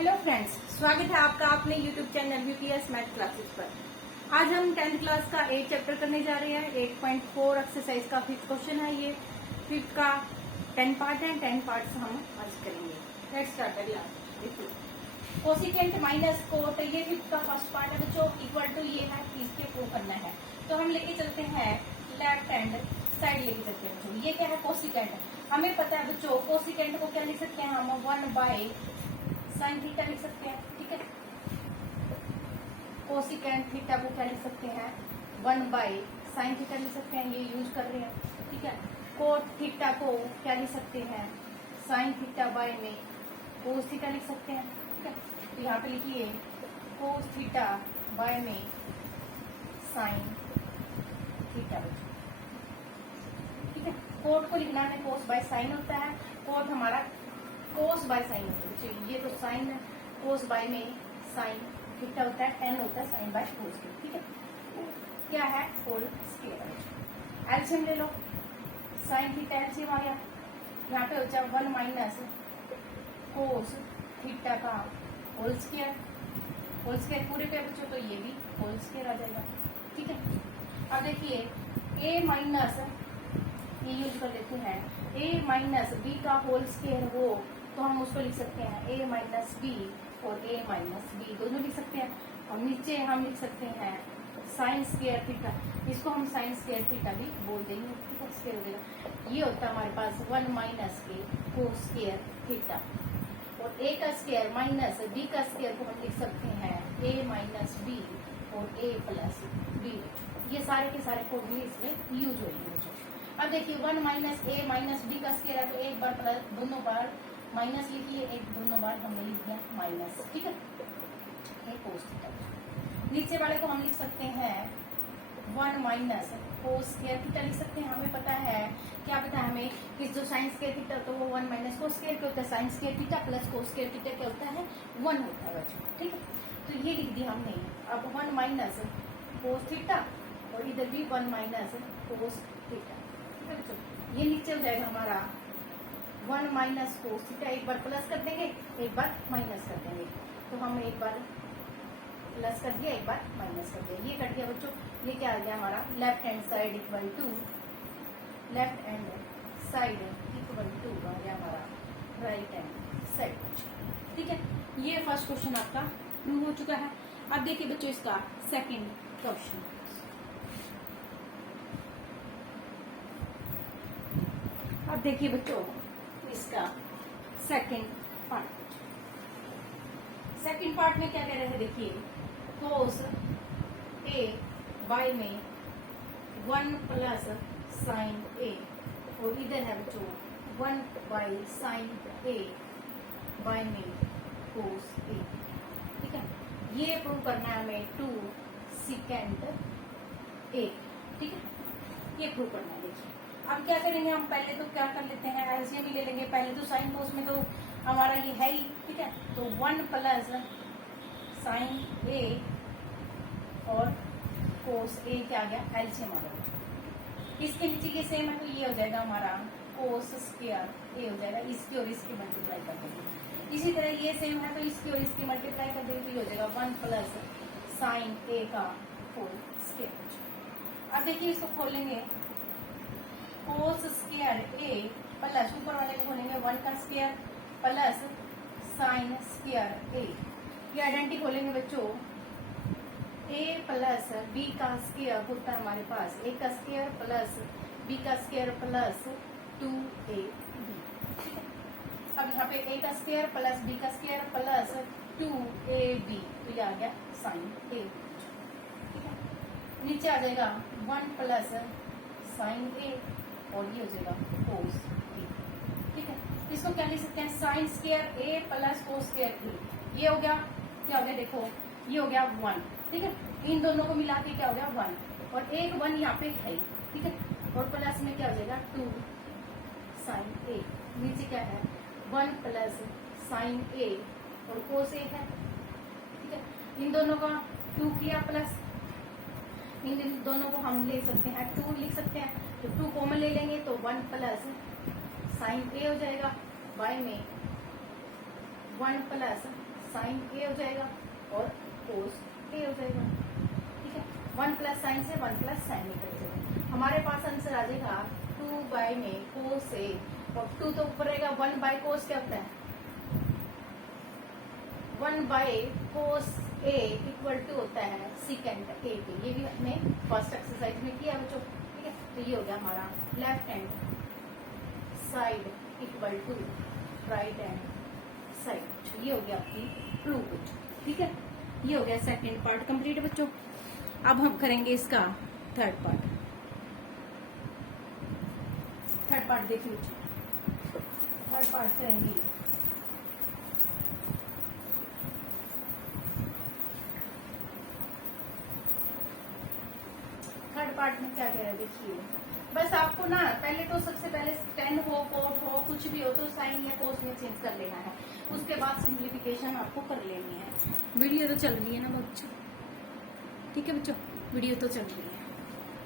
Hello friends, स्वागत है आपका अपने YouTube channel UPS math classes पर। आज हम 10th क्लास का 8 चैप्टर करने जा रहे हैं। 8.4 एक्सरसाइज का 5th क्वेश्चन है। ये 5th का 10 पार्ट है। 10 पार्ट्स हम आज करेंगे। Let's start. अगला देखिए, कोसिकेंट माइनस कोट, ये 5th का फर्स्ट पार्ट है बच्चों। इक्वल टू ये है कि इसके प्रूव करना है, तो हम लेके चलते हैं लेफ्ट हैंड साइड लेके चलते हैं बच्चों। ये क्या है? कोसिकेंट। हमें पता है बच्चों, कोसिकेंट को क्या लिख सकते हैं हम? 1 साइन थीटा लिख सकते हैं। ठीक है, कोसिकेंट थीटा को क्या लिख सकते हैं? 1 साइन थीटा लिख सकते हैं। ये यूज कर रहे हैं। ठीक है, कोट थीटा को क्या लिख सकते हैं? साइन थीटा बाय में कोस थीटा लिख सकते हैं। ठीक है, तो यहाँ पे लिखिए कोस थीटा बाय में साइन थीटा। ठीक है, कोट को लिखना है कोस बाय साइन होता है। कोट हमारा कोस बाय साइन होता है। ये तो साइन है, कोस बाय में साइन थीटा होता है, टेन होता है साइन बाय कोस। ठीक है, क्या है? Whole square. एलसीएम ले लो, साइन थीटा एलसीएम आ गया। यहाँ पे हो जाए 1 माइनस कोस थीटा का होल स्क्वायर। होल स्क्वायर पूरे पे बच्चों, तो ये भी होल स्क्वायर आ जाएगा। ठीक है, अब देखिए a माइनस, ये यूज कर लेते हैं, a माइनस बी का होल स्क्वायर हो तो हम उसको लिख सकते हैं a माइनस बी और a माइनस बी दोनों लिख सकते हैं। और नीचे हम लिख सकते हैं साइन स्क्वायर थीटा, इसको हम साइन स्क्वायर थीटा भी बोल देंगे। ठीक है, स्क्वायर हो जाएगा। ये होता है हमारे पास 1 माइनस के कोस स्क्वायर थीटा, और a का स्क्वायर माइनस b का स्क्वायर को हम लिख सकते हैं a माइनस बी और a प्लस बी। ये सारे के सारे कोड भी इसमें यूज होंगे। अब देखिए 1 माइनस a माइनस b का स्क्वायर है, तो एक बार प्लस, दोनों बार माइनस लिखिए, एक दोनों बार हमने लिख दिया माइनस। ठीक है, कोस थीटा। नीचे वाले को हम लिख सकते हैं 1 माइनस कोस स्क्वायर थीटा लिख सकते हैं। हमें पता है, क्या पता है हमें कि जो साइन स्क्वायर थीटा तो वो 1 माइनस कोस स्क्वायर क्या होता है? Sine square theta plus cos square theta क्या होता है? 1 होता है बच्चों। ठीक है, तो ये लिख दिया हमने। अब 1 माइनस कोस थीटा और इधर भी 1 माइनस कोस थीटा। ठीक है बच्चों, ये नीचे हो जाएगा हमारा 1 माइनस कोस थीटा। एक बार प्लस कर देंगे, एक बार माइनस कर देंगे। तो हम एक बार प्लस कर दिया, एक बार माइनस कर दिया। ये कर दिया बच्चों। ये क्या आ गया हमारा? Left hand side equal to, left hand side equal to आ गया हमारा राइट हैंड साइड। ठीक है, ये फर्स्ट क्वेश्चन आपका प्रूव हो चुका है। अब देखिए बच्चों इसका सेकेंड क्वेश्चन। अब देखिए बच्चों इसका सेकंड पार्ट। सेकंड पार्ट में क्या कह रहे हैं? देखिए कोस a बाय में 1 प्लस साइन a, और इधर है बच्चों 1 बाय साइन a बाय में कोस a। ठीक है, ये प्रूव करना है हमें 2 सेकेंड a। ठीक है, ये प्रूव करना है। देखिए अब क्या करेंगे हम? पहले तो क्या कर लेते हैं, एलसीएम ही ले लेंगे। पहले तो साइन कोस में तो हमारा ये है ही। ठीक है, तो 1 प्लस साइन ए और कोस ए क्या आ गया? एलसीएम आ गया। इसके नीचे ये सेम है, तो ये हो जाएगा हमारा कोस स्क्वायर ए हो जाएगा। इसकी और इसकी मल्टीप्लाई कर देंगे। इसी तरह ये सेम है, तो इसकी और इसकी मल्टीप्लाई कर देंगे, तो ये हो जाएगा 1 प्लस साइन ए का होल स्क्वायर। अब देखिए इसको खोलेंगे, कोस स्क्वायर ए प्लस, ऊपर वाले को खोलेंगे 1 का स्क्वायर प्लस साइन स्क्वायर ए। ये आइडेंटिटी खोलेंगे बच्चों, a प्लस बी का स्क्वायर होता है हमारे पास a का स्क्वायर प्लस b का स्क्वायर प्लस 2ab। ठीक है, अब यहाँ पे a का स्क्वायर प्लस b का स्क्वायर प्लस 2ab, तो ये आ गया साइन a। ठीक है, नीचे आ जाएगा 1 प्लस साइन a और ये हो जाएगा कोस b। ठीक है, इसको क्या लिख सकते हैं? Sine square a plus cos square b। ये हो गया, क्या हो गया? देखो ये हो गया 1। ठीक है, इन दोनों को मिला के क्या हो गया? 1, और एक 1 यहाँ पे है। ठीक है, और प्लस में क्या हो जाएगा? 2 साइन a। नीचे क्या है? 1 प्लस साइन a और कोस a है। ठीक है, इन दोनों का 2 किया प्लस, इन दोनों को हम ले सकते हैं 2 लिख सकते हैं, तो 2 कॉमन ले लेंगे तो 1 प्लस साइन ए हो जाएगा, बाय में 1 प्लस साइन ए हो जाएगा और कोस ए हो जाएगा। ठीक है, 1 प्लस साइन से 1 प्लस साइन निकल जाएगा। हमारे पास आंसर आ जाएगा 2 बाय में कोस ए, और 2 तो ऊपर रहेगा, 1 बाय कोस क्या होता है, 1 by cos A equal to होता है सीकेंट ए के। ये भी हमने फर्स्ट एक्सरसाइज में किया बच्चों। ठीक है, तो ये हो गया हमारा left hand side equal to right hand side. ये हो गया आपकी प्रूफ। ठीक है, ये हो गया सेकंड पार्ट कंप्लीट बच्चों। अब हम करेंगे इसका थर्ड पार्ट। थर्ड पार्ट देखिए बच्चों, थर्ड पार्ट करेंगे। थर्ड पार्ट में क्या कह रहा है देखिए, बस आपको ना पहले तो सबसे पहले टेन हो कोट हो कुछ भी हो तो साइन या कोस में चेंज कर लेना है, उसके बाद सिंप्लीफिकेशन आपको कर लेनी है। वीडियो तो चल रही है ना बच्चों, ठीक है बच्चों, वीडियो तो चल रही है।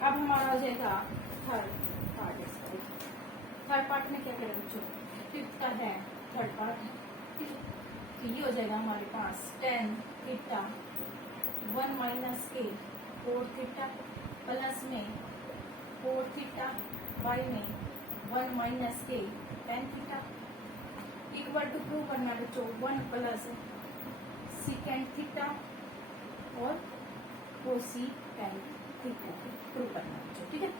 अब हमारा हो जाएगा थर्ड पार्ट। इसका थर्ड पार्ट में क्या करें बच्चों, फिफ्थ का है थर्ड पार्ट। ठीक है, तो ये हो जाएगा हमारे पास टेन थीटा 1 माइनस के 4 थीटा प्लस में 4 थीटा बाई में 1 माइनस के 10 थीटा इक्वल टू प्रूव करना बच्चों 1 प्लस सीकेंट थीटा और कोसीकेंट थीटा प्रूव करना बच्चों। ठीक है,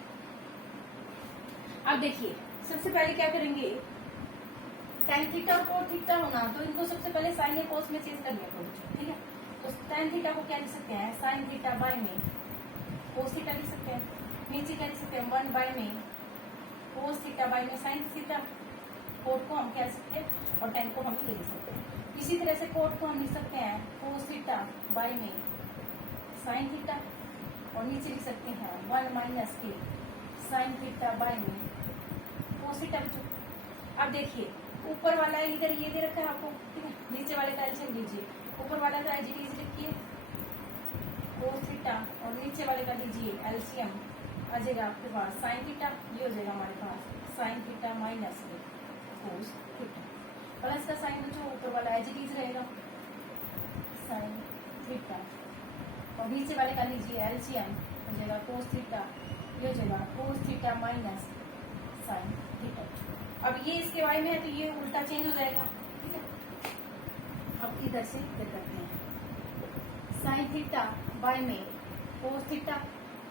अब देखिए सबसे पहले क्या करेंगे, tan थीटा और cos थीटा होना तो इनको सबसे पहले साइन या कोस में चेंज करने को बच्चों। ठीक है, तो tan थीटा को क्या लिख सकते हैं, साइन थीटा बाय में कोस थीटा लिख सकते हैं, नीचे क्या लिख सकते हैं 1 बाय में कोस थीटा बाय में साइन थीटा, कोट को हम कह सकते हैं और tan को हम ये लिख सकते हैं। इसी तरह से कोट को हम लिख सकते हैं कोस थीटा बाय में साइन थीटा और नीचे लिख सकते हैं 1 माइनस के साइन थीटा बाय में कोस थीटा। अब देखिए ऊपर वाला इधर ये दे रखा है आपको, ठीक है, नीचे वाले का एलसीएम लीजिए, ऊपर वाला का एज इट इज लिखिए कोस थीटा और नीचे वाले का लीजिए एलसीएम, आ जाएगा आपके पास साइन थीटा, ये हो जाएगा हमारे पास sine theta minus cos theta plus का साइन जो ऊपर वाला एज इट इज रहेगा साइन थीटा और नीचे वाले का लीजिए एलसीएम, हो जाएगा कोस थीटा, ये हो जाएगा cos theta minus sine theta. अब ये इसके वाई में है तो ये उल्टा चेंज हो जाएगा। ठीक है, अब इधर से इधर करते हैं साइन थीटा बाय में कोस थीटा,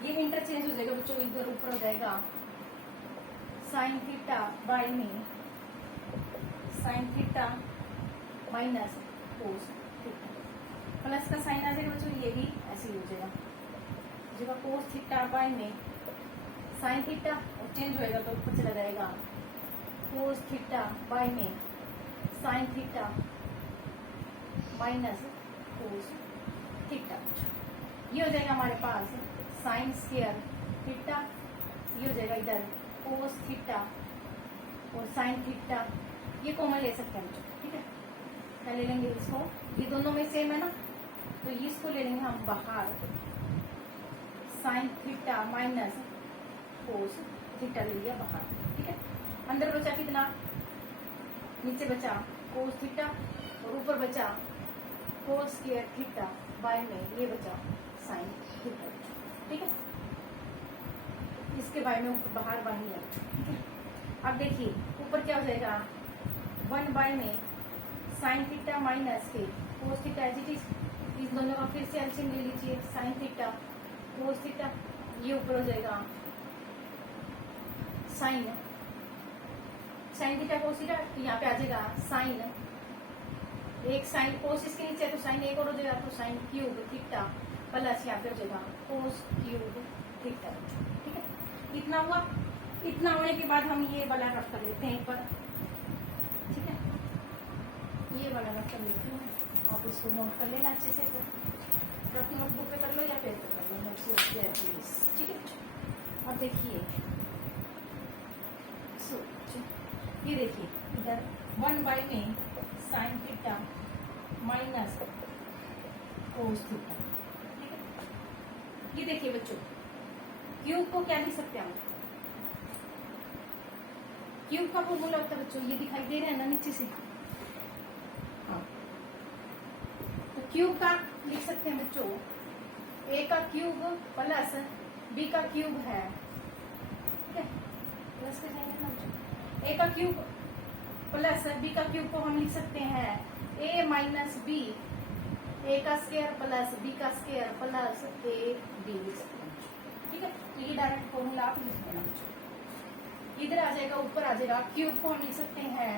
ये इंटरचेंज हो जाएगा बच्चों, इधर ऊपर हो जाएगा साइन थीटा बाय में sign theta minus cos theta plus का साइन आ जाएगा बच्चों, ये भी ऐसे ही हो जाएगा, जगह कोस थीटा बाय में साइन थीटा और चेंज होएगा तो ऊपर चला जाएगा कोस थीटा बाय में sign theta minus cos theta. ये हो जाएगा हमारे पास साइन स्क्वायर थीटा, ये हो जाएगा इधर कोस थीटा और साइन थीटा, ये कॉमन ले सकते हैं बच्चों। ठीक है, क्या ले लेंगे इसको, ये दोनों में सेम है ना तो इसको ले लेंगे हम बाहर, sign theta minus cos theta ले लिया बाहर। ठीक है, अंदर बचा कितना, नीचे बचा कोस थीटा और ऊपर बचा कोस स्क्वायर थीटा बाय में ये बचा साइन थीटा। ठीक है, इसके बाय में ऊपर बाहर बाहर है। ठीक है, अब देखिए ऊपर क्या हो जाएगा 1 बाय में साइन थीटा माइनस के cos theta as it is, इस दोनों का फिर से एलसीएम ले लीजिए साइन थीटा कोस थीटा, ये ऊपर हो जाएगा साइन थीटा कोस थीटा, यहाँ पे आ जाएगा साइन, एक साइन कोस इसके नीचे तो साइन एक और हो जाएगा तो साइन क्यूब थीटा प्लस यहाँ पे हो जाएगा कोस क्यूब थीटा। ठीक है, इतना हुआ, इतना होने के बाद हम ये वाला रफ कर लेते हैं एक बार। ठीक है, ये वाला रफ कर लेते हैं, आप इसको नोट कर लेना अच्छे से, रफ नोटबुक पे कर लो या पेन पे कर लो नोट से। ठीक है, अब देखिए ये देखिए इधर 1 बाय में sign theta minus cos theta. ठीक है, ये देखिए बच्चों क्यूब को क्या लिख सकते हैं हम, क्यूब का फॉर्मूला होता है बच्चों, ये दिखाई दे रहा है ना नीचे से, हाँ क्यूब का लिख सकते हैं बच्चों, ए का क्यूब प्लस बी का क्यूब है, ठीक है, प्लस के जाएंगे ना बच्चों, ए का क्यूब प्लस बी का क्यूब को हम लिख सकते हैं ए माइनस बी, ए का स्क्वायर प्लस बी का स्क्वायर प्लस ए बी लिख सकते हैं, ठीक है। तो ये डायरेक्ट फॉर्मूला आप लिख देना बच्चों, इधर आ जाएगा, ऊपर आ जाएगा, क्यूब को हम लिख सकते हैं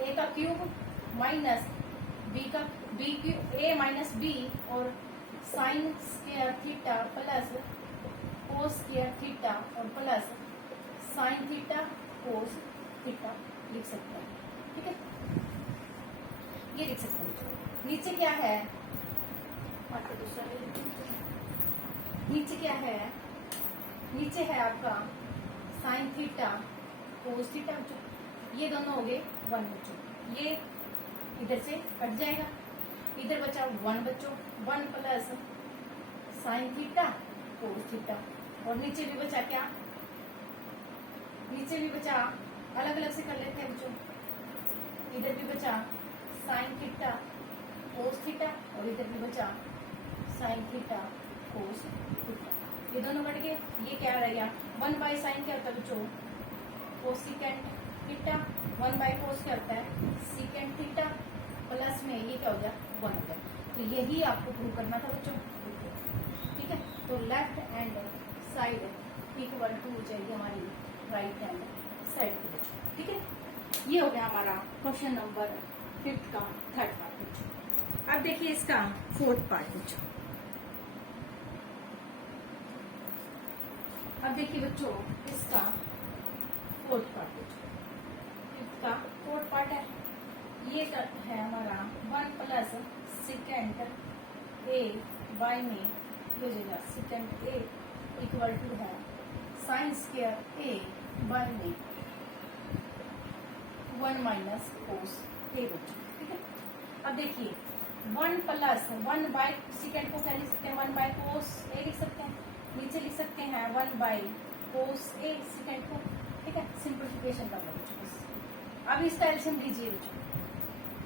ए का क्यूब माइनस बी का B cube, A minus B और sine square theta plus cos square theta और plus sine theta cos theta लिख सकते हैं, ठीक है, ये लिख सकते हैं। नीचे क्या है, आपका दूसरा नीचे क्या है, नीचे है आपका साइन थीटा कोस थीटा, ये दोनों हो गए 1 बच्चों, ये इधर से कट जाएगा, इधर बचा 1 बच्चों, 1 plus sine theta cos theta, और नीचे भी बचा क्या, नीचे भी बचा, अलग अलग से कर लेते हैं बच्चों, इधर भी बचा साइन थीटा कोस थीटा और इधर भी बचा साइन थीटा कोस थीटा, ये दोनों कट गए, ये क्या रह गया 1 बाई साइन क्या होता है बच्चों कोसिकेंट थीटा, 1 बाई कोस क्या होता है सीकेंट थीटा, प्लस में ये क्या हो गया 1 हो गया। तो यही आपको प्रूव करना था बच्चों, ठीक है। तो left hand side equal to हो जाएगी हमारी राइट हैंड साइड की बच्चों, ठीक है। ये हो गया हमारा क्वेश्चन नंबर 5 का 3rd पार्ट बच्चों। अब देखिए इसका 4th पार्ट बच्चों। अब देखिए बच्चों इसका 4th पार्ट बच्चों, इसका 4th पार्ट है, ये है हमारा 1 प्लस सेकेंड ए बाई में हो जाएगा सेकेंड ए इक्वल टू है साइन स्क्वायर ए बाई में 1 माइनस कोस ए बच्चों, ठीक है। अब देखिए 1 प्लस 1 बाई सेकेंड को क्या लिख सकते हैं 1 बाई कोस ए लिख सकते हैं, नीचे लिख सकते हैं 1 बाई कोस ए सेकेंड को, ठीक है, सिंप्लीफिकेशन का बच्चों। अब इसका एलसीएम लीजिए बच्चों,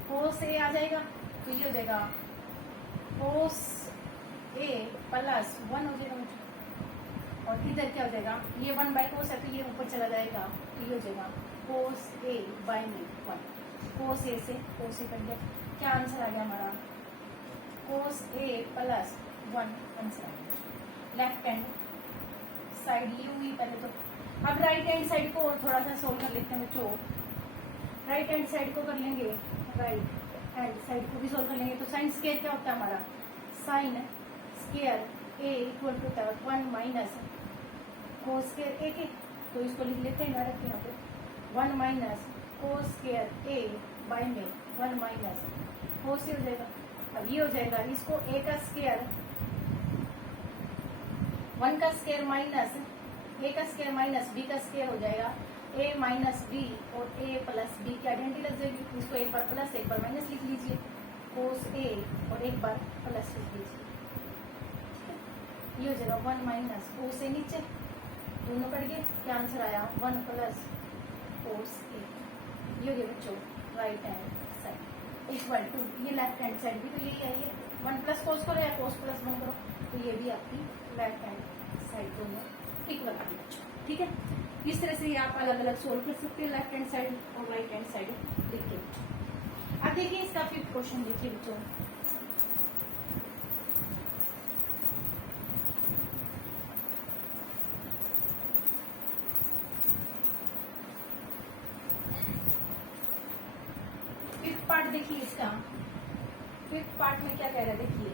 कोस ए आ जाएगा तो ये हो जाएगा कोस ए प्लस 1 हो जाएगा बच्चों, और इधर क्या हो जाएगा ये 1 बाई कोस है तो ये ऊपर चला जाएगा, तो ये हो जाएगा कोस ए बाई में 1, कोस ए से कोस ए कर दिया, क्या आंसर आ गया हमारा कोस ए प्लस 1 आंसर आ गया। लेफ्ट हैंड साइड ये हुई पहले तो, अब राइट हैंड साइड को थोड़ा सा सोल्व कर लेते हैं बच्चों, राइट हैंड साइड को कर लेंगे, राइट हैंड साइड को भी सोल्व कर लेंगे। तो साइन स्क्वायर क्या होता है हमारा sine square A equal to होता है 1 माइनस कोस स्क्वायर ए के, तो इसको लिख लेते हैं डायरेक्ट यहाँ पे 1 minus cos square A by में 1 माइनस कोस हो जाएगा। अब ये हो जाएगा इसको ए का स्क्वायर 1 का स्क्वायर माइनस ए का स्क्वायर माइनस बी का स्क्वायर हो जाएगा ए माइनस बी और ए प्लस बी की आइडेंटिटी लग जाएगी, इसको एक बार प्लस एक बार माइनस लिख लीजिए, कोस ए और एक बार प्लस लिख लीजिए, ये हो जाएगा 1 माइनस कोस ए, नीचे दोनों कट गए, क्या आंसर आया 1 प्लस कोस ए, ये हो गया बच्चों right hand side equal to, ये लेफ्ट हैंड साइड भी तो यही है, ये 1 प्लस कोस करो या कोस प्लस 1 करो, तो ये भी आपकी लेफ्ट हैंड साइड दोनों इक्वल आ गई बच्चों, ठीक है। इस तरह से ये आप अलग अलग सोल्व कर सकते हैं, लेफ्ट हैंड साइड और राइट हैंड साइड लिख के बच्चों। अब देखिए इसका 5th क्वेश्चन देखिए बच्चों, पार्ट देखिए इसका 5th पार्ट में क्या कह रहा है देखिए,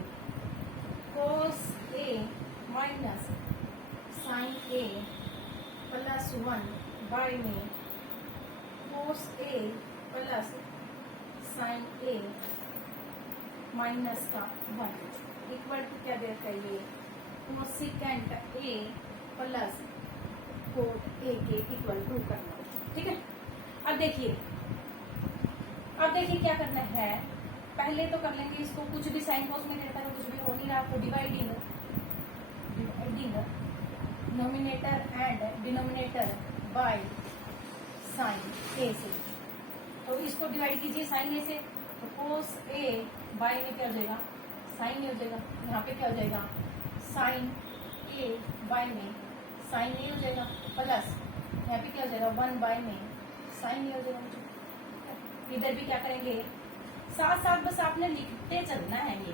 cos A minus sine A plus 1 by में cos A plus sine A minus का 1 इक्वल टू क्या देता है ये cosecant A plus cot A के इक्वल टू करना, ठीक है। अब देखिए क्या करना है, पहले तो कर लेंगे इसको, कुछ भी साइन कोस में रहता है कुछ भी हो नहीं रहा, आपको dividing numerator and denominator by sine A से, तो इसको डिवाइड कीजिए साइन ए से, तो कोस ए बाय में क्या हो जाएगा, साइन ए हो जाएगा। यहाँ पे क्या हो जाएगा, साइन ए बाय में साइन ए हो जाएगा, प्लस यहाँ पे क्या हो जाएगा, 1 बाय में साइन ए हो जाएगा। इधर भी क्या करेंगे, साथ साथ बस आपने लिखते चलना है ये,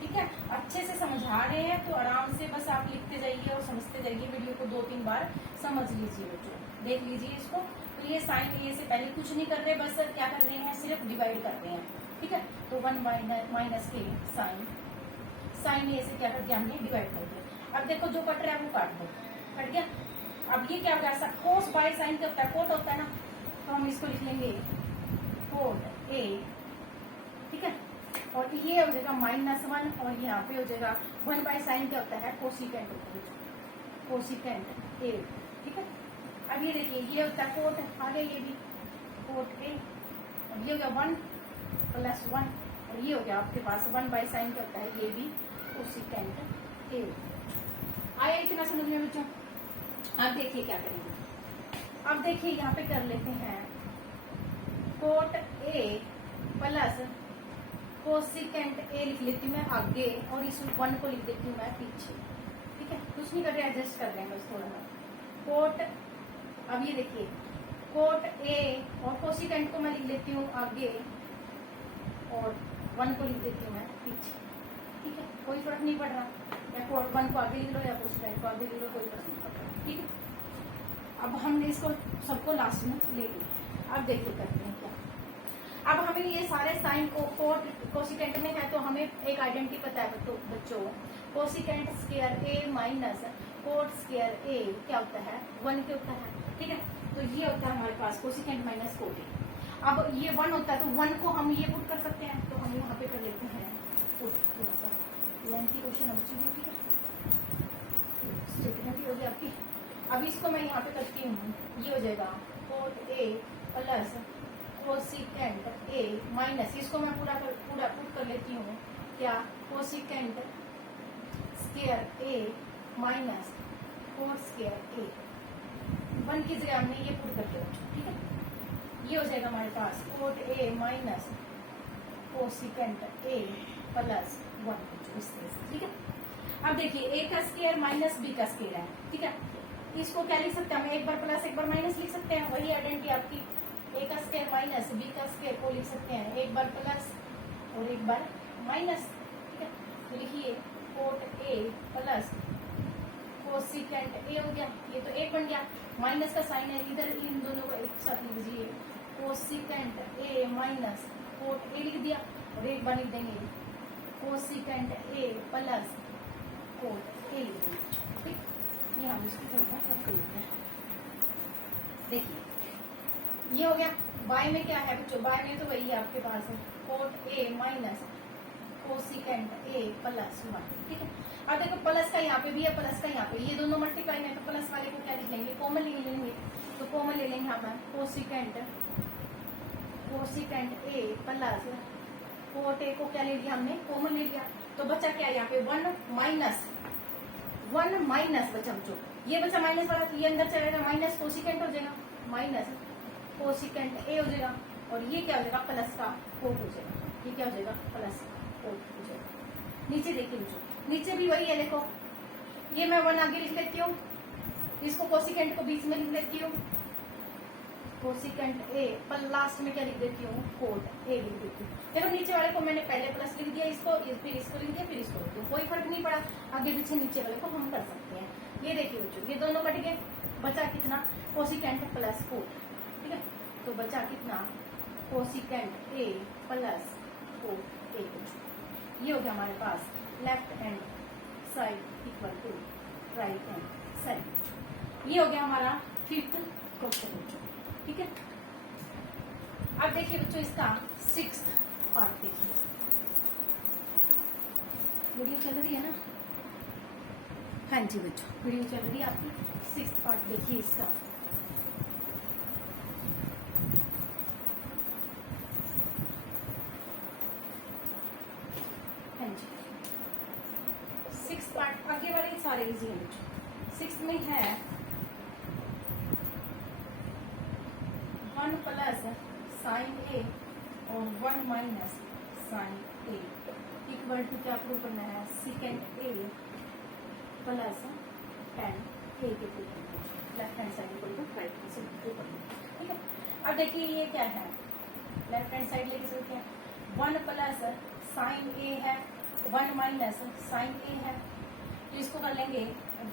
ठीक है। अच्छे से समझा रहे हैं तो आराम से बस आप लिखते जाइए और समझते जाइए। वीडियो को 2-3 बार समझ लीजिए बच्चों, देख लीजिए इसको। तो ये साइन ए से पहले कुछ नहीं कर रहे, बस क्या कर रहे हैं, सिर्फ डिवाइड कर रहे हैं, ठीक है। तो 1 माइनस के साइन ए से क्या कर दिया हमने, डिवाइड कर दिया। अब देखो जो कट रहा है वो काट दो, कट गया। अब ये क्या होगा, कोस बाय साइन क्या होता है, कोट होता है ना, तो हम इसको लिख लेंगे कोट ए, ठीक है। और ये हो जाएगा -1 और यहाँ पे हो जाएगा 1 बाय साइन क्या होता है, कोसिकेंट होता है, कोसिकेंट ए, ठीक है। अब ये देखिए ये होता है कोट, आगे ये भी कोट ए। अब ये हो गया 1 + 1 और ये हो गया आपके पास 1 बाय साइन क्या होता है, ये भी कोसिकेंट ए। आया इतना समझ में बच्चों। अब देखिए क्या करेंगे, अब देखिए यहाँ पे कर लेते हैं कोट ए प्लस कोसिकेंट ए लिख लेती हूँ मैं आगे और इस 1 को लिख देती हूँ मैं पीछे, ठीक है। कुछ नहीं कर रहे, एडजस्ट कर रहे हैं बस थोड़ा सा कोट। अब ये देखिए कोट ए और कोसिकेंट को मैं लिख लेती हूँ आगे और 1 को लिख देती हूँ मैं पीछे, ठीक है। कोई फर्क नहीं पड़ रहा, या कोट 1 को आगे लिख लो या कोसिकेंट को आगे लिख लो, कोई फर्क नहीं पड़ रहा, ठीक है। अब हमने इसको सबको लास्ट में ले लिया। अब देखिए करते हैं क्या। अब हमें ये सारे साइन को कोट कोसिकेंट में है तो हमें एक आइडेंटिटी पता है तो बच्चों, कोसिकेंट स्क्वायर ए माइनस कोट स्क्वायर ए क्या होता है, 1 के होता है, ठीक है। तो ये होता है हमारे पास कोसिकेंट माइनस कोट ए। अब ये 1 होता है तो 1 को हम ये पुट कर सकते हैं, तो हम यहाँ पे कर लेते हैं पुट, थोड़ा सा लेंथी क्वेश्चन अब चुकी, ठीक है, स्टेटमेंट हो गई आपकी। अब इसको मैं यहाँ पे करती हूँ, ये हो जाएगा cot A plus cosecant A minus, इसको मैं पूरा पुट कर लेती हूँ क्या, कोसिकेंट स्क्वायर ए माइनस कोट स्क्वायर ए। 1 की जगह हमने ये पुट करके रखा, ठीक है। ये हो जाएगा हमारे पास cot A minus cosecant A plus 1, इस तरह से, ठीक है। अब देखिए ए का स्क्वायर माइनस बी का स्क्वायर है, ठीक है। इसको क्या लिख सकते हैं हम, एक बार प्लस एक बार माइनस लिख सकते हैं, वही आइडेंटिटी आपकी। ए का स्क्वायर माइनस बी का स्क्वायर को लिख सकते हैं एक बार प्लस और एक बार माइनस, ठीक है। तो लिखिए कोट ए प्लस कोसिकेंट ए हो गया, ये तो 1 बन गया, माइनस का साइन है इधर, इन दोनों को एक साथ लिख दीजिए, cosecant A minus cot A लिख दिया और एक बार लिख देंगे कोसिकेंट ए प्लस कोट ए लिख देंगे, ठीक। ये हम इसको थोड़ा सा कर लेते हैं। देखिए ये हो गया, बाय में क्या है बच्चों, बाय में तो वही है आपके पास है coat A minus cosecant A plus 1, ठीक है। अब देखो प्लस का यहाँ पे भी है, प्लस का यहाँ पे, ये दोनों मल्टीप्लाई में, तो प्लस वाले को क्या लिख लेंगे, कॉमन ले लेंगे। तो कॉमन ले लेंगे हम कोसिकेंट ए प्लस कोट ए को क्या ले लिया हमने, कॉमन ले लिया। तो बचा क्या यहाँ पे 1 माइनस बचा बच्चों, ये बचा माइनस वाला, तो ये अंदर चलेगा माइनस कोसिकेंट हो जाएगा, माइनस कोसिकेंट ए हो जाएगा और ये क्या हो जाएगा, प्लस का कोट हो जाएगा, ये क्या हो जाएगा, प्लस कोट हो जाएगा। नीचे देखिए बच्चों, नीचे भी वही है, देखो ये मैं 1 आगे लिख लेती हूँ, इसको कोसिकेंट को बीच में लिख लेती हूँ, कोसिकेंट ए पर लास्ट में क्या लिख देती हूँ, कोट ए लिख देती हूँ। देखो नीचे वाले को मैंने पहले प्लस लिख दिया, इसको फिर इसको लिख दिया, फिर इसको लिख दिया, कोई फर्क नहीं पड़ा, आगे पीछे नीचे वाले को हम कर सकते हैं। ये देखिए बच्चों, ये दोनों कट गए, बचा कितना, कोसिकेंट प्लस कोट, ठीक है। तो बचा कितना, cosecant A plus cot A. ये हो गया हमारे पास left hand side equal to right hand side. ये हो गया हमारा 5th क्वेश्चन बच्चों, ठीक है। अब देखिए बच्चों इसका 6th पार्ट देखिए, वीडियो चल रही है ना, हाँ जी बच्चों वीडियो चल रही है आपकी। 6th पार्ट देखिए इसका, हाँ जी 6th पार्ट, आगे वाले सारे इजी हैं बच्चों। 6th में है 1 प्लस साइन ए और 1 minus sine A equal to क्या प्रूव करना है, secant A plus tan A के प्रूव करना है। Left hand side equal to right hand side prove करना है। ठीक है, अब देखिए ये क्या है, लेफ्ट हैंड साइड लेके चलते हैं। 1 प्लस साइन ए है, 1 माइनस साइन ए है, तो इसको कर लेंगे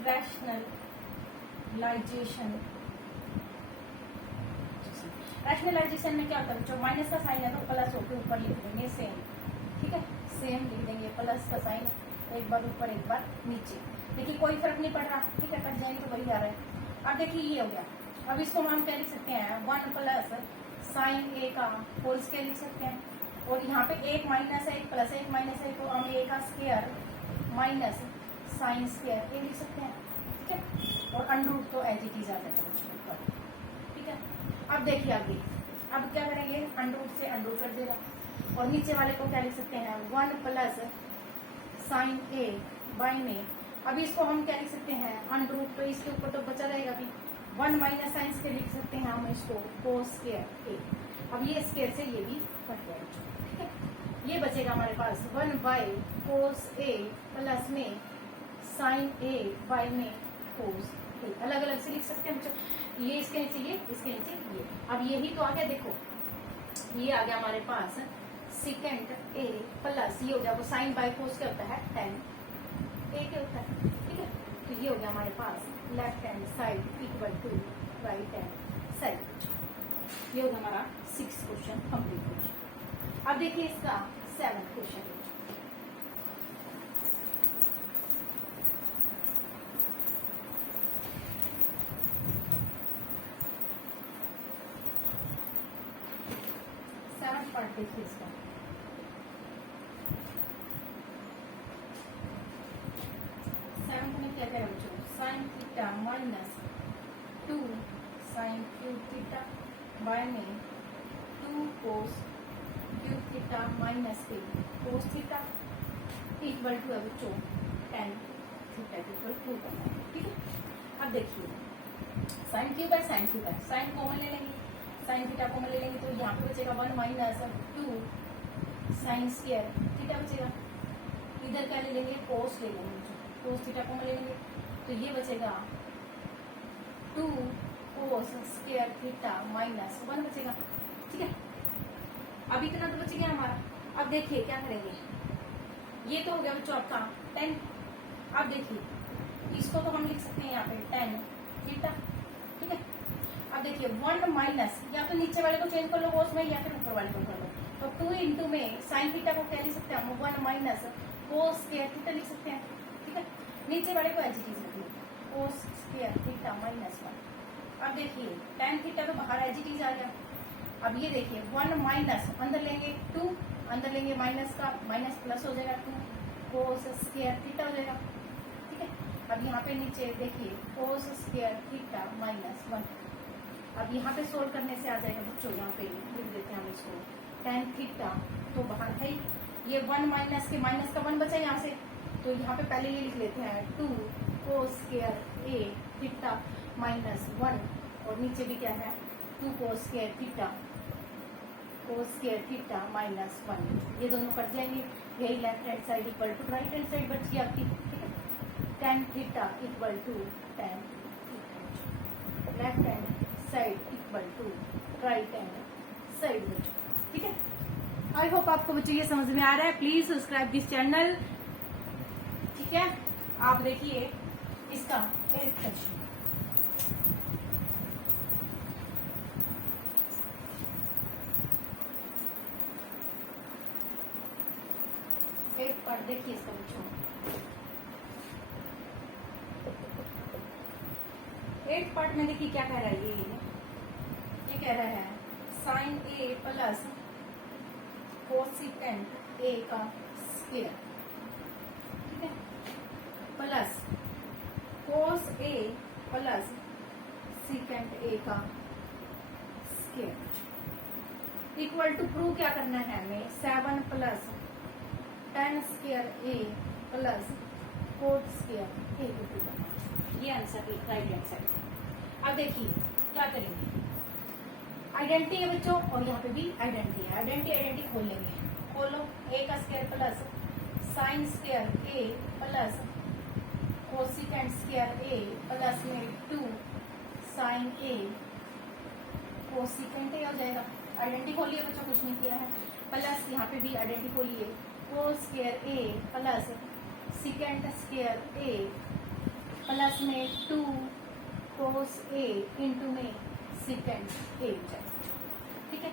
रैशनलाइजेशन। रैशनलाइजेशन में क्या करें, जो माइनस का साइन है तो प्लस होकर ऊपर लिख देंगे सेम। ठीक है, सेम लिख देंगे, प्लस का साइन एक बार ऊपर एक बार नीचे। देखिए कोई फर्क नहीं पड़ रहा। ठीक है, कट जाएंगे तो वही आ रहा है। अब देखिए ये हो गया। अब इसको हम क्या लिख सकते हैं, 1 प्लस साइन ए का होल स्क्वायर लिख सकते हैं। और यहाँ पे एक माइनस है, एक प्लस है, एक माइनस है, तो हम ए का स्क्वायर माइनस साइन स्क्वायर ए लिख सकते हैं। ठीक है, और अंडरूट तो एज इट इज आ जाएगा बच्चों। ठीक है, अब देखिए आगे, अब क्या करेंगे, अंडरूट से अंडरूट कर देगा। और नीचे वाले को क्या लिख सकते हैं, 1 प्लस साइन ए बाई में। अभी इसको हम क्या लिख सकते हैं, अंडरूट, तो इसके ऊपर तो बचा रहेगा अभी 1 माइनस साइन स्क्वायर लिख सकते हैं हम इसको कोस स्क्वायर ए। अब ये स्क्वायर से ये भी कट जाएगा। ठीक है, ये बचेगा हमारे पास 1 बाई कोस ए प्लस में साइन ए बाई में कोस ए। अलग अलग से लिख सकते हैं बच्चों, ये इसके नीचे ये, इसके नीचे ये। अब यही तो आ गया, देखो ये आ गया हमारे पास सेकेंड ए प्लस ये हो गया, वो साइन बाई कोस क्या होता है, टेन ए क्या होता है। ठीक है, तो ये हो गया हमारे पास left hand side equal to right hand side. ये होगा हमारा 6 क्वेश्चन कंप्लीट हो चुका। अब देखिए इसका 7th क्वेश्चन। पार्ट देखिए इसका, सेवंथ में क्या करें बच्चों, sine theta minus 2 sine cube theta by में 2 cos cube theta minus 3 cos theta equal to है बच्चों tan थीटा इक्वल टू करना है। ठीक है, अब देखिए साइन क्यूब है, साइन क्यूब है, साइन कॉमन ले लेंगे, साइन थीटा कॉमन ले लेंगे, तो यहाँ पे बचेगा 1 माइनस 2 साइन स्क्वायर थीटा बचेगा। इधर क्या ले लेंगे, कोस ले लेंगे, कोस थीटा कॉमन ले लेंगे, तो ये बचेगा 2 कोस स्क्वायर थीटा माइनस 1 बचेगा। ठीक है, अब इतना तो बच गया हमारा। अब देखिए क्या करेंगे, ये तो हो गया बच्चों आपका 10। अब देखिए इसको तो हम लिख सकते हैं यहाँ पे tan थीटा। ठीक है, अब देखिए 1 माइनस, या तो नीचे वाले को चेंज कर लो कोस में, या फिर ऊपर वाले को कर लो, तो 2 इंटू में साइन थीटा को क्या लिख सकते हैं हम, 1 माइनस कोस स्क्वायर थीटा लिख सकते हैं। ठीक है, नीचे वाले को एज इट इज रख लो, कोस स्क्वायर थीटा माइनस 1। अब देखिए tan थीटा तो बाहर एज इट इज आ गया। अब ये देखिए 1 माइनस अंदर लेंगे 2, अंदर लेंगे माइनस का, माइनस प्लस हो जाएगा 2 कोस स्क्वायर थीटा हो जाएगा। ठीक है, अब यहाँ पे नीचे देखिए कोस स्क्वायर थीटा माइनस 1। अब यहाँ पे सोल्व करने से आ जाएगा बच्चों, यहाँ पे लिख देते हैं हम इसको tan थीटा तो बाहर है, ये 1 माइनस के माइनस का 1 बचा यहाँ से, तो यहाँ पे पहले ये लिख लेते हैं 2 cos square A theta minus 1, और नीचे भी क्या है 2 cos square theta cos square theta minus 1। ये दोनों कट जाएंगे, यही left hand side equal to right hand side बच गई आपकी। ठीक है, tan theta equal to tan left hand side equal to right hand side बच्चों। ठीक है, आई होप आपको बच्चों ये समझ में आ रहा है। Please subscribe this channel. ठीक है, आप देखिए इसका 8th क्वेश्चन। एक पार्ट देखिए इसका बच्चों, 8th पार्ट में देखिए क्या कह रहा है, ये कह रहा है sine A plus cosecant A का स्क्वायर। ठीक है, plus cos A plus secant A का स्क्वायर इक्वल टू प्रूव क्या करना है हमें, 7 प्लस tan स्क्वायर ए प्लस कोट स्क्वायर ए को प्रूव करना है। ये आंसर है राइट हैंड साइड। अब देखिए क्या करेंगे, आइडेंटिटी है बच्चों, और यहाँ पे भी आइडेंटिटी है। आइडेंटिटी खोल लेंगे, खोलो। ए का स्क्वायर प्लस साइन स्क्वायर ए प्लस कोसिकेंट स्क्वायर ए प्लस में 2 साइन ए कोसिकेंट ए हो जाएगा। आइडेंटिटी खोलिए बच्चों, कुछ नहीं किया है। प्लस यहाँ पे भी आइडेंटिटी खोलिए, कोस स्क्वायर ए प्लस सिकेंट स्क्वायर ए प्लस में 2 कोस ए इंटू में सिकेंट ए हो जाएगा। ठीक है,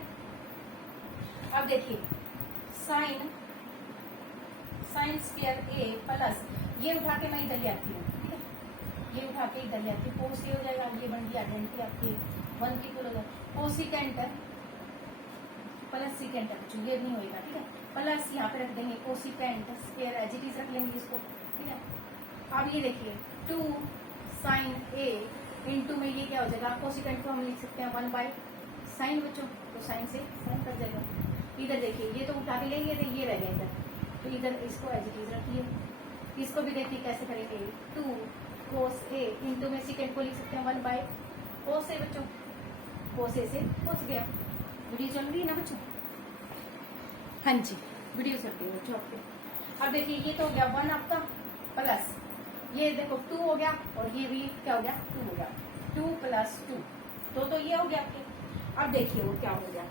अब देखिए साइन स्क्वायर ए प्लस ये उठा के मैं इधर ले आती हूँ। ठीक है, ये उठा के इधर ले आती हूँ, कोस ए हो जाएगा। ये बन गया आइडेंटिटी आपकी 1 की हो जाएगा। कोसिकेंट प्लस सिकेंट है, ये नहीं होगा। ठीक है, प्लस यहाँ पे रख देंगे cosecant square as it is रख लेंगे इसको। ठीक है, अब ये देखिए 2 साइन ए इंटू में ये क्या हो जाएगा, कोसिकेंट को हम लिख सकते हैं 1 बाई साइन बच्चों, तो साइन से साइन कट जाएगा। इधर देखिए ये तो उठा के लेंगे तो ये रह गया इधर, तो इधर इसको एज इट इज रखिए। इसको भी देखिए कैसे करेंगे, 2 कोस ए इंटू में सिकेंट को लिख सकते हैं 1 बाई कोस ए बच्चों, कोस ए से कोस गया। वीडियो चल रही है ना बच्चों? हाँ जी, वीडियो चल रही है बच्चों आपके। अब देखिए ये तो हो गया 1 आपका, प्लस ये देखो 2 हो गया, और ये भी क्या हो गया 2 हो गया। 2 प्लस 2 तो ये हो गया आपके। अब देखिए वो क्या हो गया,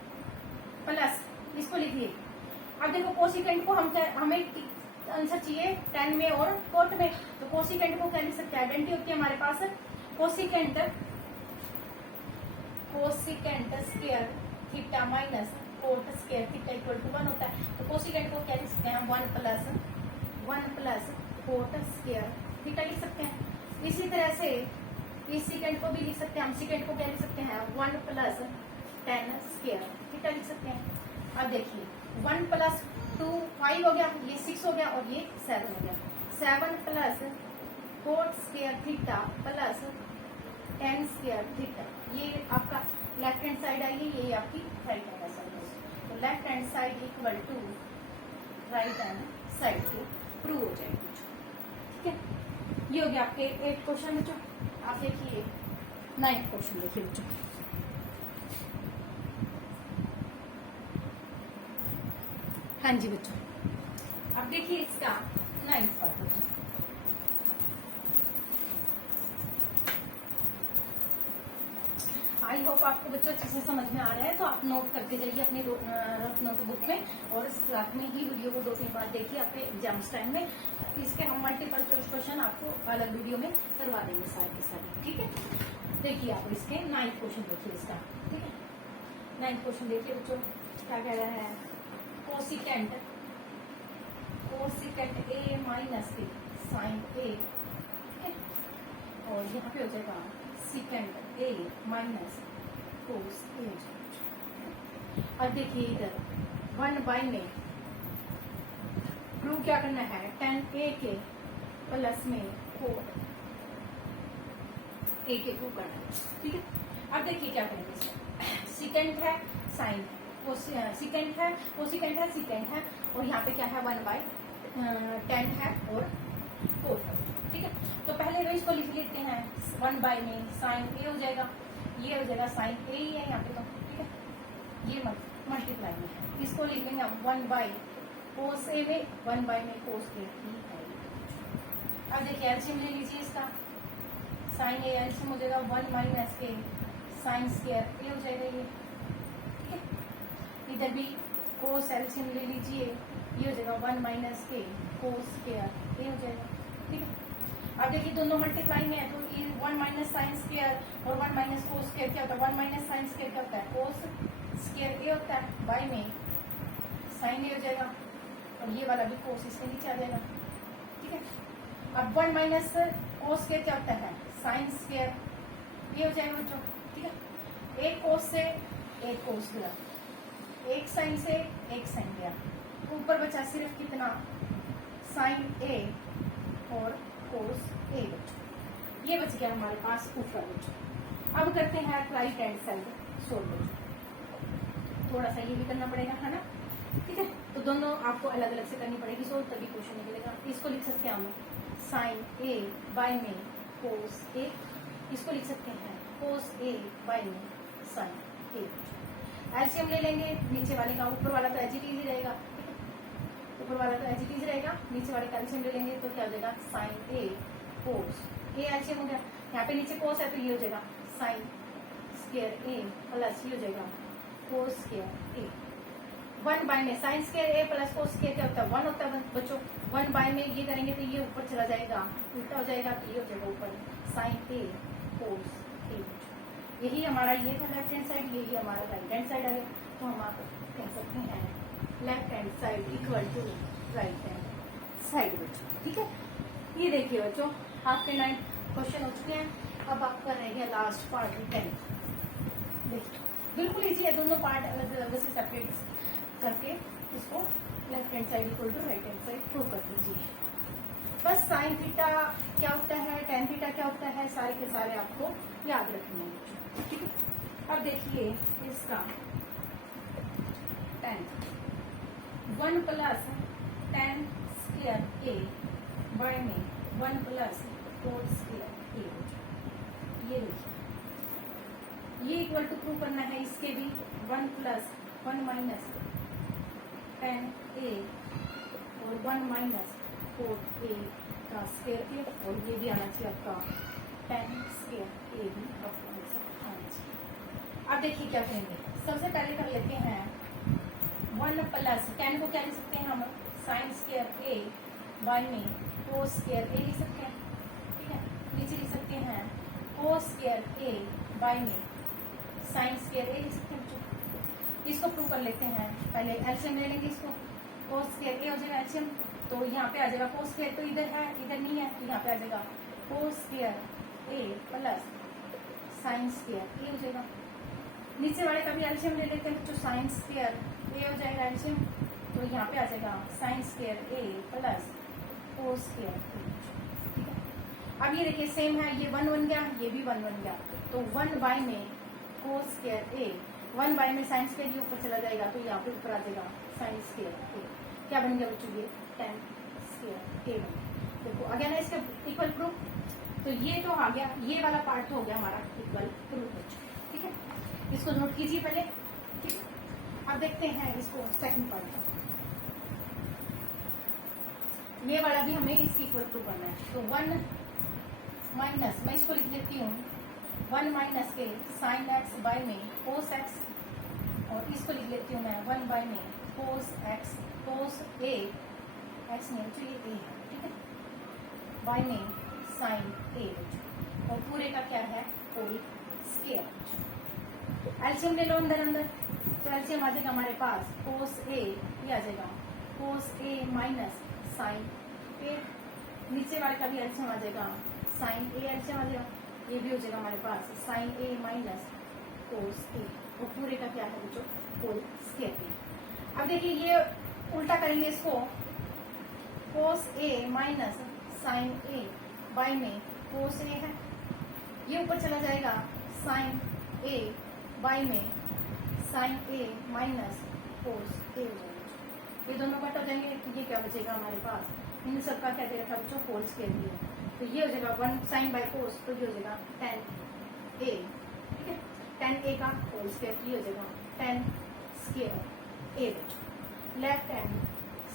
प्लस इसको लिखिए। अब देखो कोसिकेंट को हमें आंसर चाहिए 10 में और 4 में, तो कोसिकेंट को क्या लिख सकते हैं, आइडेंटिटी होती है हमारे पास cosecant square theta minus cot square theta equal to 1 होता है। तो कोसिकेंट को क्या लिख सकते हैं, 1 प्लस कोट स्क्वायर थीटा लिख सकते हैं। इसी तरह से इस सिकेंट को भी लिख सकते हैं हम। सिकेंट को क्या लिख सकते हैं, 1 प्लस 10 स्क्वायर थीटा लिख सकते हैं। अब देखिए 1 प्लस 2 5 हो गया, ये 6 हो गया, और ये 7 हो गया। 7 plus coat square theta plus 10 square theta, ये आपका लेफ्ट हैंड साइड आएगी, ये आपकी राइट हैंड साइड है। तो left hand side equal to right hand side के प्रूव हो जाएगी। ठीक है, ये हो गया आपके 8 क्वेश्चन बच्चों। आप देखिए 9th क्वेश्चन देखिए बच्चों। हाँ जी बच्चों, अब देखिए इसका 9th पार्ट बच्चों। आई होप आपको बच्चों अच्छे से समझ में आ रहा है, तो आप नोट करते जाइए अपनी रफ नोटबुक में, और साथ में ही वीडियो को 2-3 बार देखिए अपने एग्जाम्स टाइम में। इसके हम मल्टीपल चॉइस क्वेश्चन आपको अलग वीडियो में करवा देंगे सारे के सारे। ठीक है, देखिए आप इसके 9th क्वेश्चन देखिए इसका। ठीक है, 9th क्वेश्चन देखिए बच्चों, क्या कह रहा है, cosecant A minus sine A, और यहाँ पे हो जाएगा सिकेंट ए माइनस कोस ए। अब देखिए इधर 1 बाई में प्रूव क्या करना है, 10 ए के प्लस में कोट ए के प्रूव करना है। ठीक है, अब देखिए क्या करेंगे, सिकेंट है साइन है, सिकेंट है कोसिकेंट है सिकेंट है, और यहाँ पे क्या है 1 बाई 10 है और कोट है। ठीक है, तो पहले तो इसको लिख लेते हैं, 1 बाई में साइन ए हो जाएगा, ये हो जाएगा साइन ए ही है यहाँ पे तो। ठीक है, ये मल्टीप्लाई में है, इसको लिख लेंगे हम 1 बाई कोस ए में, 1 बाई में कोस ए ही है। अब देखिए एलसीएम ले लीजिए इसका, साइन ए एलसीएम हो जाएगा 1 माइनस ए साइन स्क्वायर ए हो जाएगा ये। ठीक है, इधर भी कोस एलसीएम ले लीजिए, ये हो जाएगा 1 माइनस के कोस स्क्वायर ए हो जाएगा। ठीक है, अब देखिए दोनों मल्टीप्लाई में है, तो ये 1 माइनस साइन स्क्वायर और 1 माइनस कोस स्क्वायर क्या होता है, 1 माइनस साइन स्क्वायर क्या होता है, कोस स्क्वायर ए होता है, बाई में साइन ए हो जाएगा, और ये वाला भी कोस इसके नीचे आ जाएगा। ठीक है, अब 1 माइनस कोस स्क्वायर क्या होता है, साइन स्क्वायर ये हो जाएगा बच्चों। ठीक है, एक कोस से एक कोस गया, एक साइन से एक साइन गया, ऊपर बचा सिर्फ कितना, साइन ए और कोस ए बच्चों, ये बच गया हमारे पास ऊपर बच्चों। अब करते हैं राइट हैंड साइड सोल्व बच्चों, थोड़ा सा ये भी करना पड़ेगा है ना। ठीक है, तो दोनों आपको अलग अलग से करनी पड़ेगी सोल्व, तभी क्वेश्चन निकलेगा। इसको लिख सकते हैं हम साइन ए बाई में कोस ए, इसको लिख सकते हैं कोस ए बाई में साइन ए। एलसीएम ले लेंगे नीचे वाले का, ऊपर वाला तो एजिटीज ही रहेगा, ऊपर वाला तो एजिटीज रहेगा, नीचे वाले का एलसीएम ले लेंगे तो क्या हो जाएगा sign A cos A LCM हो गया। यहाँ पे नीचे कोस है तो ये हो जाएगा साइन स्क्वायर ए प्लस ये हो जाएगा कोस स्क्वायर ए। 1 बाय में साइन स्क्वायर ए प्लस कोस स्क्वायर क्या होता है 1 होता है बच्चों। 1 बाय में ये करेंगे तो ये ऊपर चला जाएगा, उल्टा हो जाएगा तो ये हो जाएगा ऊपर साइन ए कोस ए। यही हमारा ये था लेफ्ट हैंड साइड, यही हमारा राइट हैंड साइड आ गया। तो हम आप कह सकते हैं left hand side equal to right hand side बच्चों। ठीक है, ये देखिए बच्चों आपके 9 क्वेश्चन हो चुके हैं। अब आपका रह गया लास्ट पार्ट 10। देखिए बिल्कुल इजी है, दोनों पार्ट अलग अलग से सेपरेट करके इसको left hand side equal to right hand side prove कर दीजिए। बस साइन थीटा क्या होता है, टेन थीटा क्या होता है, सारे के सारे आपको याद रखने हैं। ठीक है, अब देखिए इसका टेन 1 प्लस टेन स्क्वायर ए बाय में 1 प्लस कोट स्क्वायर ए। ये देखिए ये इक्वल टू प्रूव करना है इसके भी 1 प्लस 1 माइनस टेन ए और 1 माइनस कोट ए का स्क्वायर ए, और ये भी आना चाहिए आपका टेन स्क्वायर ए भी आपको आंसर आना चाहिए। अब देखिए क्या करेंगे, सबसे पहले कर लेते हैं 1 प्लस टेन को क्या लिख सकते हैं हम साइन स्क्वायर ए बाय में कोस स्क्वायर ए लिख सकते हैं। ठीक है, नीचे लिख सकते हैं कोस स्क्वायर ए बाय में साइन स्क्वायर ए लिख सकते हैं। इसको प्रूव कर लेते हैं, पहले एलसीएम ले लेंगे इसको, कोस स्क्वायर ए हो जाएगा एलसीएम, तो यहाँ पे आ जाएगा कोस स्क्वायर, तो इधर है इधर नहीं है तो यहाँ पे आ जाएगा कोस स्क्वायर ए प्लस साइन स्क्वायर ए हो जाएगा। नीचे वाले का भी एलसीएम ले लेते हैं, जो साइन स्क्वायर ए हो जाएगा एलसीएम, तो यहाँ पे आ जाएगा साइन स्क्वायर ए प्लस कोस स्क्वायर ए। ठीक है, अब ये देखिए सेम है, ये 1 बन गया, ये भी 1 बन गया, तो 1 बाय में कोस स्क्वायर ए 1 बाय में साइन स्क्वायर ये ऊपर चला जाएगा तो यहाँ पे ऊपर आ जाएगा साइन स्क्वायर ए। क्या बन गया बच्चों, ये टेन स्क्वायर ए बन गया। देखो आ गया ना इसका इक्वल प्रूफ, तो ये तो आ गया, ये वाला पार्ट तो हो गया हमारा इक्वल प्रूफ बच्चों। ठीक है, इसको नोट कीजिए पहले। ठीक है, अब देखते हैं इसको सेकंड पार्ट का, ये वाला भी हमें इसकी इक्वल प्रूफ करना है। तो 1 माइनस, मैं इसको लिख लेती हूँ 1 माइनस के साइन एक्स बाय में कोस एक्स, और इसको लिख लेती हूँ मैं 1 बाय में कोस एक्स कोस ए एक्स नहीं तो ये ए है। ठीक है, बाय में साइन ए, और पूरे का क्या है होल स्क्वायर। एलसीएम ले लो अंदर अंदर, तो एलसीएम आ जाएगा हमारे पास कोस ए, ये आ जाएगा कोस ए माइनस साइन ए, नीचे वाले का भी एलसीएम आ जाएगा साइन ए एलसीएम आ जाएगा, ये भी हो जाएगा हमारे पास साइन ए माइनस कोस ए, और पूरे का क्या है बच्चों होल स्क्वायर। अब देखिए ये उल्टा करेंगे इसको, कोस A minus sine A bye में कोस ए है, ये ऊपर चला जाएगा साइन ए बाय में साइन ए माइनस कोस ए हो जाएगा। ये दोनों कट हो जाएंगे तो ये क्या बचेगा हमारे पास, इन सबका क्या दे रखा है बच्चों होल स्क्वायर दिया, तो ये हो जाएगा 1 साइन बाय कोस, तो ये हो जाएगा 10 ए। ठीक है, 10 ए का होल स्क्वायर ये हो जाएगा 10 स्क्वायर ए बच्चों। Left hand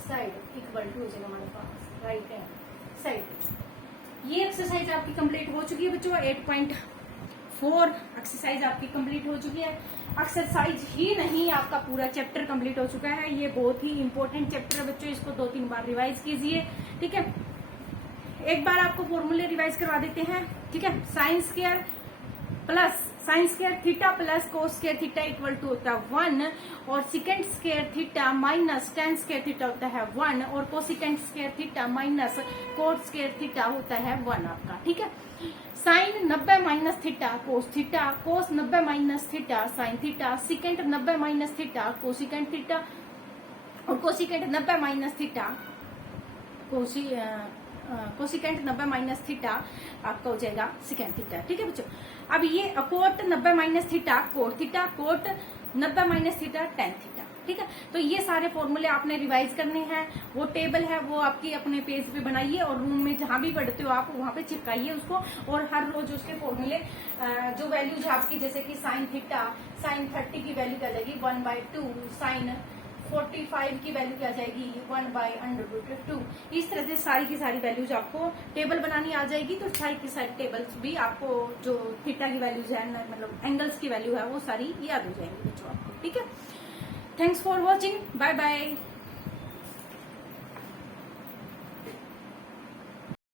side equal to हो जाएगा हमारे पास राइट हैंड साइड। ये एक्सरसाइज आपकी कंप्लीट हो चुकी है बच्चों, 8.4 एक्सरसाइज आपकी कंप्लीट हो चुकी है। एक्सरसाइज ही नहीं आपका पूरा चैप्टर कंप्लीट हो चुका है, ये बहुत ही इंपॉर्टेंट चैप्टर है बच्चों, इसको 2-3 बार रिवाइज कीजिए। ठीक है, एक बार आपको फॉर्मूले रिवाइज करवा देते हैं। ठीक है, sine square plus sine square theta plus cos square theta equal to होता है 1, और secant square theta minus tan square theta होता है 1, और cosecant square theta minus cot square theta होता है 1 आपका। ठीक है, sine 90 minus theta cos 90 minus theta sine theta, secant 90 minus theta cosecant theta, और cosecant 90 minus theta cosecant 90 minus theta आपका हो जाएगा सिकेंड थीटा। ठीक है बच्चों, अब ये cot 90 minus theta cot theta, cot 90 minus theta tan theta. ठीक है। तो ये सारे फॉर्मूले आपने रिवाइज करने हैं। वो टेबल है वो आपकी अपने पेज पे बनाइए और रूम में जहां भी पढ़ते हो आप वहां पे चिपकाइए उसको, और हर रोज उसके फॉर्मूले जो वैल्यूज आपकी, जैसे कि साइन थीटा, साइन 30 की वैल्यू क्या जाएगी 1/2, साइन 45 की वैल्यू क्या जाएगी 1/√2। इस तरह से सारी की सारी वैल्यूज आपको टेबल बनानी आ जाएगी। तो सारी की सारी टेबल्स भी आपको जो थीटा की वैल्यूज है मतलब एंगल्स की वैल्यू है वो सारी याद हो जाएंगी बच्चों आपको, ठीक है। Thanks for watching, bye bye.